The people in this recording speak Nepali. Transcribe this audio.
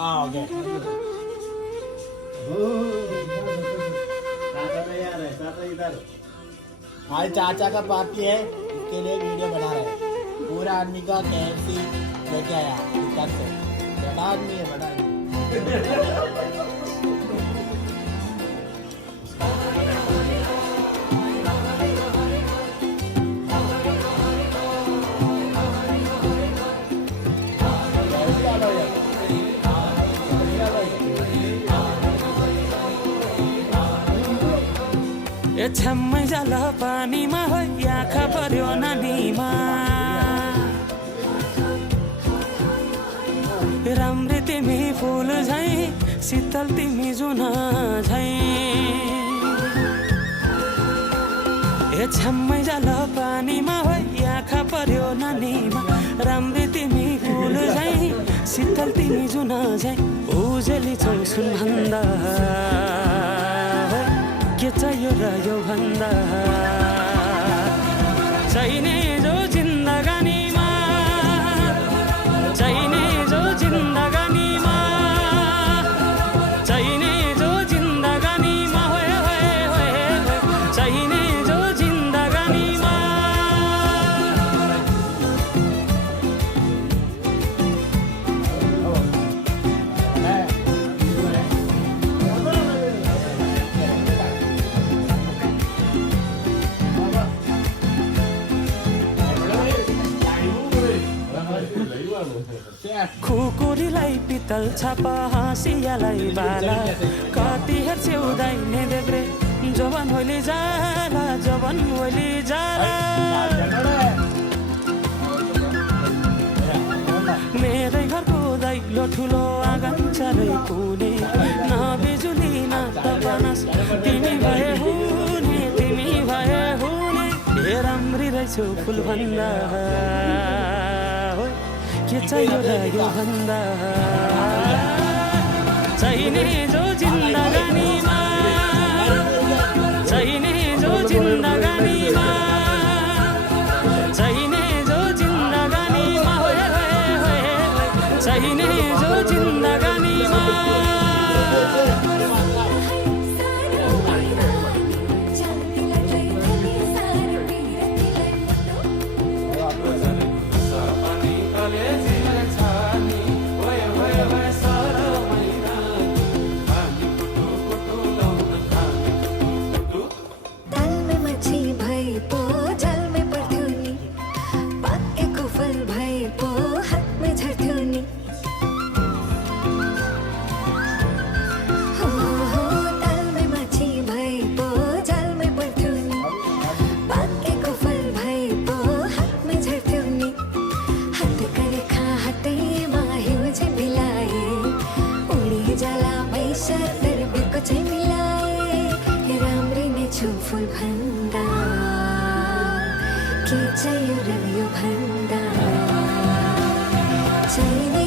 ओके हमारे चाचा का पार्टी है, उसके लिए वीडियो बना रहे हैं। पूरा आदमी का KFC लेके आया दुकान से। बड़ा आदमी है, बड़ा आदमी। छम्मै जाल पानीमा हो आँखा पर्यो नानीमा राम्री तिमी फुल झै शीतल तिमी जुन झै छम्मै जाल पानीमा हो आँखा पर्यो नानीमा राम्री तिमी फुल झै शीतल तिमी जुन झै उजेली छौ सुन भन्दा के चाहियो र यो भन्दा चाहिने जो जिन्दगानीमा चाहिने जो जिन्दगानीमा चाहिने जो जिन्दगानीमा होए होए होए चाहिने जो जिन्दगानीमा खुकुरीलाई पितल छापा हाँसियालाई बाला कति हेर्छौ दाइने देब्रे जवन होली जाला जवन होली जाला मेरै घरको दैलो ठुलो आँगन चारै कुने न बिजुली न तपनस तिमी भए हुने तिमी भए हुने हे राम्री रहेछौ फुल भन्दा के चाहियो र यो भन्दा चाहिने जो जिन्दगानीमा चाहिने जो जिन्दगानीमा चाहिने जो जिन्दगानीमा होए होए होए चाहिने जो जिन्दगानीमा फुल भन्दा के चाहियो र यो भन्दा चाहिने